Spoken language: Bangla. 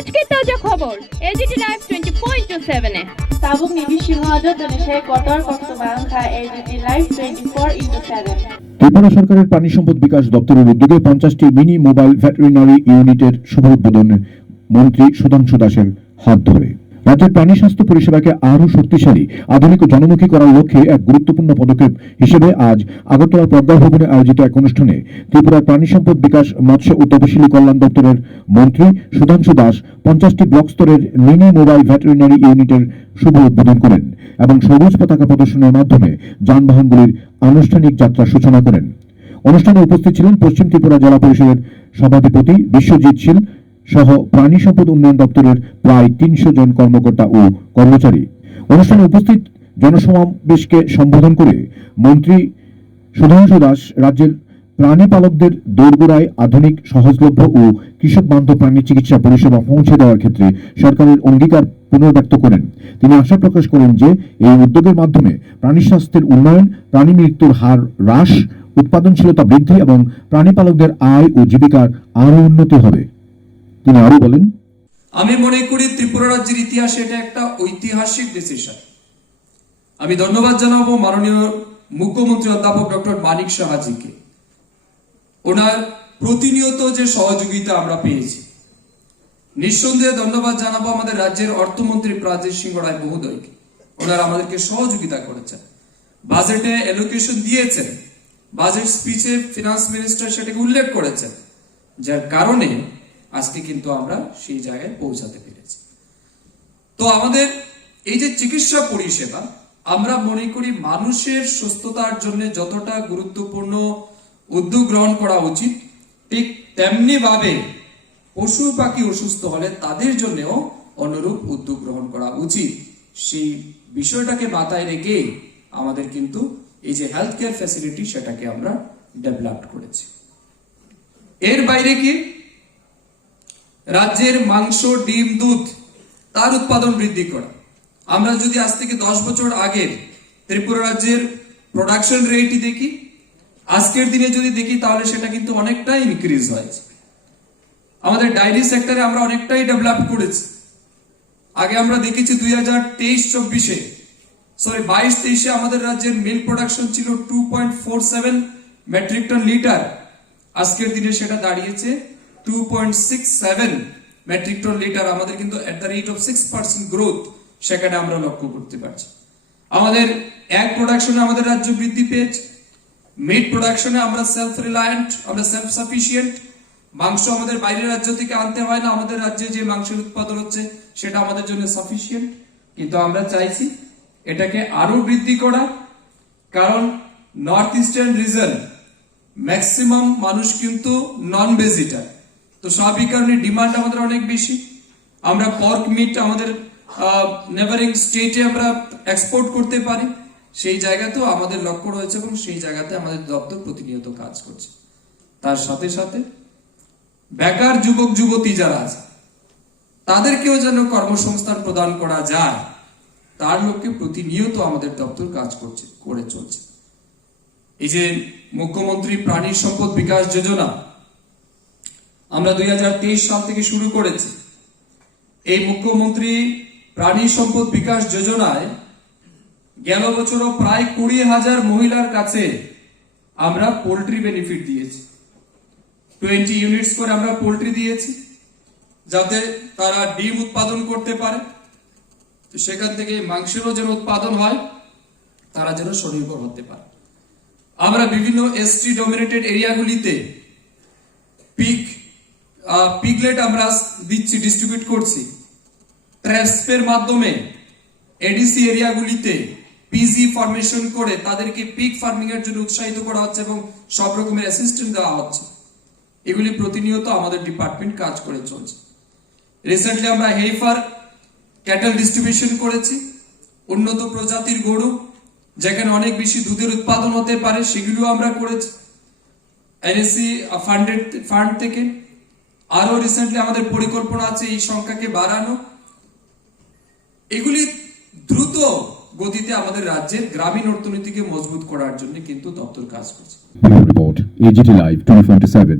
আজকের তাজা খবর এজিটি লাইভ 24/7 এ Tabung ni Bishimajo Indonesia kotor Koktubangka AGT Live 24/7 Tripura সরকারের পানি সম্পদ বিকাশ দপ্তরের উদ্যোগে 50টি মিনি মোবাইল ভেটেরিনারি ইউনিটের শুভ উদ্বোধন মন্ত্রী সুধাংশু দাসের হাত ধরে। রাজ্যের প্রাণী স্বাস্থ্য পরিষেবাকে আরও শক্তিশালী, আধুনিক ও জনমুখী করার লক্ষ্যে এক গুরুত্বপূর্ণ পদক্ষেপ হিসেবে আজ আগরতলার পদ্মা ভবনে আয়োজিত এক অনুষ্ঠানে ত্রিপুরার প্রাণী সম্পদ বিকাশ, মৎস্য ও তপশিলি কল্যাণ দপ্তরের মন্ত্রী সুধাংশু দাস 50টি ব্লক স্তরের মিনি মোবাইল ভেটেরিনারি ইউনিটের শুভ উদ্বোধন করেন এবং সবুজ পতাকা প্রদর্শনের মাধ্যমে যানবাহনগুলির আনুষ্ঠানিক যাত্রার সূচনা করেন। অনুষ্ঠানে উপস্থিত ছিলেন পশ্চিম ত্রিপুরা জেলা পরিষদের সভাধিপতি বিশ্বজিৎ শীল সহ প্রাণী সম্পদ উন্নয়ন দপ্তরের প্রায় 300 জন কর্মকর্তা ও কর্মচারী। অনুষ্ঠানে উপস্থিত জনসমাবেশকে সম্বোধন করে মন্ত্রী সুধাংশু দাস রাজ্যের প্রাণী পালকদের দোরগোড়ায় আধুনিক, সহজলভ্য ও কৃষক বান্ধব প্রাণী চিকিৎসা পরিষেবা পৌঁছে দেওয়ার ক্ষেত্রে সরকারের অঙ্গীকার পুনর্ব্যক্ত করেন। তিনি আশা প্রকাশ করেন যে এই উদ্যোগের মাধ্যমে প্রাণী স্বাস্থ্যের উন্নয়ন, প্রাণী মৃত্যুর হার হ্রাস, উৎপাদনশীলতা বৃদ্ধি এবং প্রাণী পালকদের আয় ও জীবিকার আরও উন্নতি হবে। তিনি আরো বলেন, আমি মনে করি ত্রিপুরা রাজ্যের ইতিহাসে এটা একটা ঐতিহাসিক ডিসিশন। আমি ধন্যবাদ জানাবো মাননীয় মুখ্যমন্ত্রী অধ্যাপক ডক্টর মানিক সাহাজিকে। ওনার প্রতিনিয়ত যে সহযোগিতা আমরা পেয়েছি, নিঃসন্দেহে ধন্যবাদ জানাবো আমাদের রাজ্যের অর্থমন্ত্রী প্রাজেশ সিংহ রায় মহোদয়কে। ওনারা আমাদেরকে সহযোগিতা করেছেন, বাজেটে অ্যালোকেশন দিয়েছেন, বাজেট স্পিচে ফিনান্স মিনিস্টার সেটাকে উল্লেখ করেছেন, যার কারণে আজকে কিন্তু আমরা সেই জায়গায় পৌঁছাতে পেরেছি। তো আমাদের এই যে চিকিৎসা পরিষেবা, আমরা মনে করি মানুষের সুস্থতার জন্য যতটা গুরুত্বপূর্ণ উদ্যোগ গ্রহণ করা উচিত, ঠিক তেমনি ভাবে পশু পাখি অসুস্থ হলে তাদের জন্যও অনুরূপ উদ্যোগ গ্রহণ করা উচিত। সেই বিষয়টাকে মাথায় রেখে আমাদের কিন্তু এই যে হেলথ কেয়ার ফ্যাসিলিটি সেটাকে আমরা ডেভেলপ করেছি। এর বাইরে কি রাজ্যের মাংস, ডিম, দুধ তার উৎপাদন বৃদ্ধি করা। আমরা যদি আজ থেকে 10 বছর আগের ত্রিপুরা রাজ্যের প্রোডাকশন রেটই দেখি, আজকের দিনে যদি দেখি তাহলে সেটা কিন্তু অনেকটাই ইনক্রিজ হয়েছে। আমাদের ডায়েরি সেক্টরে আমরা অনেকটাই ডেভেলপ করেছি। আগে আমরা দেখেছি 22-23 আমাদের রাজ্যের মিল্ক প্রোডাকশন ছিল 2.47 মেট্রিক টন লিটার। আজকের দিনে সেটা দাঁড়িয়েছে 2.67 মেট্রিক টন লিটার। আমাদের কিন্তু at the rate of 6% growth সেখানে আমরা লক্ষ্য করতে পারছি। আমাদের এগ প্রোডাকশনে আমাদের রাজ্য বৃদ্ধি পেয়েছে, মিট প্রোডাকশনে আমরা সেলফ রিলায়েন্ট, আমরা সেলফ সাফিসিয়েন্ট। মাংস আমাদের বাইরের রাজ্য থেকে আনতে হয় না, আমাদের রাজ্যে যে মাংসের উৎপাদন হচ্ছে সেটা আমাদের জন্য সাফিসিয়েন্ট। কিন্তু আমরা চাইছি এটাকে আরো বৃদ্ধি করা, কারণ নর্থ ইস্টার্ন রিজন ম্যাক্সিমাম মানুষ কিন্তু নন ভেজিটার। তো স্বাভাবিক কারণে ডিমান্ড আমাদের অনেক বেশি। আমরা পর্ক মিট আমাদের নেবারিং স্টেটে আমরা এক্সপোর্ট করতে পারি, সেই জায়গাতেও আমাদের লক্ষ্য রয়েছে এবং সেই জায়গাতে আমাদের দপ্তর প্রতিনিয়ত কাজ করছে। তার সাথে সাথে বেকার যুবক যুবতী যারা আছে তাদেরকেও যেন কর্মসংস্থান প্রদান করা যায়, তার লক্ষ্যে প্রতিনিয়ত আমাদের দপ্তর কাজ করে চলছে। এই যে মুখ্যমন্ত্রী প্রাণী সম্পদ বিকাশ যোজনা আমরা 2023 সাল থেকে শুরু করেছি। এই মুখ্যমন্ত্রী প্রাণী সম্পদ বিকাশ যোজনায় গেল বছরও প্রায় 20,000 মহিলার কাছে আমরা পোল্ট্রি বেনিফিট দিয়েছি। 20 ইউনিটস করে আমরা পোল্ট্রি দিয়েছি, যাতে তারা ডিম উৎপাদন করতে পারে, সেখান থেকে মাংসেরও যেন উৎপাদন হয়, তারা যেন স্বনির্ভর হতে পারে। আমরা বিভিন্ন এসটি ডমিনেটেড এরিয়াগুলিতে পিগলেট আমরা দিচ্ছি, ডিস্ট্রিবিউট করছি। ট্র্যাপসের মাধ্যমে এডিসি এরিয়াগুলিতে পিজি ফরমেশন করে তাদেরকে পিগ ফার্মিং এর জন্য উৎসাহিত করা হচ্ছে এবং সব রকমের অ্যাসিস্ট্যান্ট দেওয়া হচ্ছে। এগুলি প্রতিনিয়ত আমাদের ডিপার্টমেন্ট কাজ করে চলছে। রিসেন্টলি আমরা হেইফার ক্যাটেল ডিস্ট্রিবিউশন করেছি, উন্নত প্রজাতির গরু যেখানে অনেক বেশি দুধের উৎপাদন হতে পারে, সেগুলো আমরা করেছি এনএসসি ফান্ড থেকে। আরো রিসেন্টলি আমাদের পরিকল্পনা আছে এই সংখ্যাকে বাড়ানো। এগুলি দ্রুত গতিতে আমাদের রাজ্যের গ্রামীণ অর্থনীতিকে মজবুত করার জন্য কিন্তু দপ্তর কাজ করছে। Report AGT live 24/7।